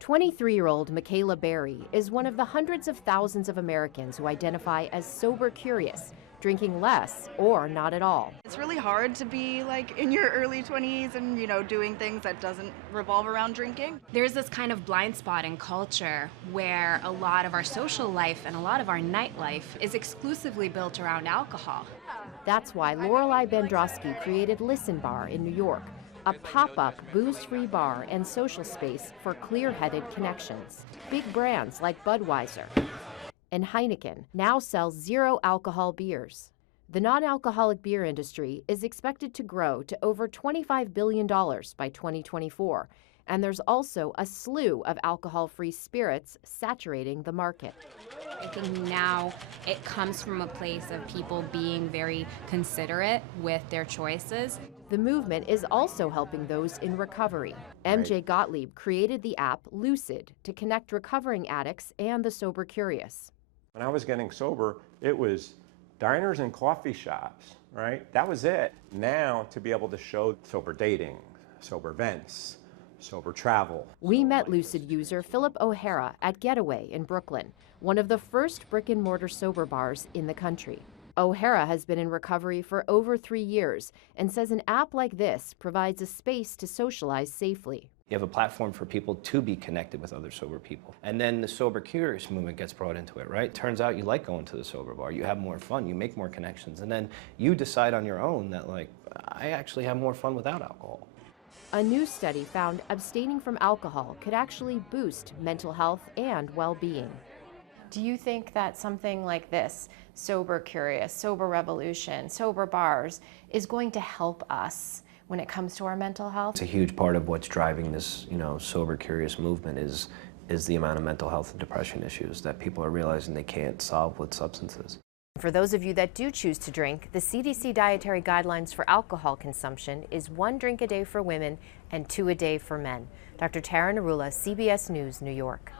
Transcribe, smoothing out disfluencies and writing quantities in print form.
23-year-old Michaela Berry is one of the hundreds of thousands of Americans who identify as sober curious, drinking less or not at all. It's really hard to be like in your early 20s and, doing things that doesn't revolve around drinking. There's this kind of blind spot in culture where a lot of our social life and a lot of our nightlife is exclusively built around alcohol. That's why Lorelei Bendrosky created Listen Bar in New York, a pop-up booze-free bar and social space for clear-headed connections. Big brands like Budweiser and Heineken now sell zero-alcohol beers. The non-alcoholic beer industry is expected to grow to over $25 billion by 2024, and there's also a slew of alcohol-free spirits saturating the market. I think now it comes from a place of people being very considerate with their choices. The movement is also helping those in recovery. MJ Gottlieb created the app Lucid to connect recovering addicts and the sober curious. When I was getting sober, it was diners and coffee shops, right? That was it. Now to be able to show sober dating, sober events, sober travel. We met Lucid user Philip O'Hara at Getaway in Brooklyn, one of the first brick-and-mortar sober bars in the country. O'Hara has been in recovery for over 3 years and says an app like this provides a space to socialize safely. You have a platform for people to be connected with other sober people. And then the sober curious movement gets brought into it, right? Turns out you like going to the sober bar, you have more fun, you make more connections, and then you decide on your own that, like, I actually have more fun without alcohol. A new study found abstaining from alcohol could actually boost mental health and well-being. Do you think that something like this, Sober Curious, Sober Revolution, Sober Bars, is going to help us when it comes to our mental health? It's a huge part of what's driving this, sober curious movement is the amount of mental health and depression issues that people are realizing they can't solve with substances. For those of you that do choose to drink, the CDC dietary guidelines for alcohol consumption is 1 drink a day for women and 2 a day for men. Dr. Tara Narula, CBS News, New York.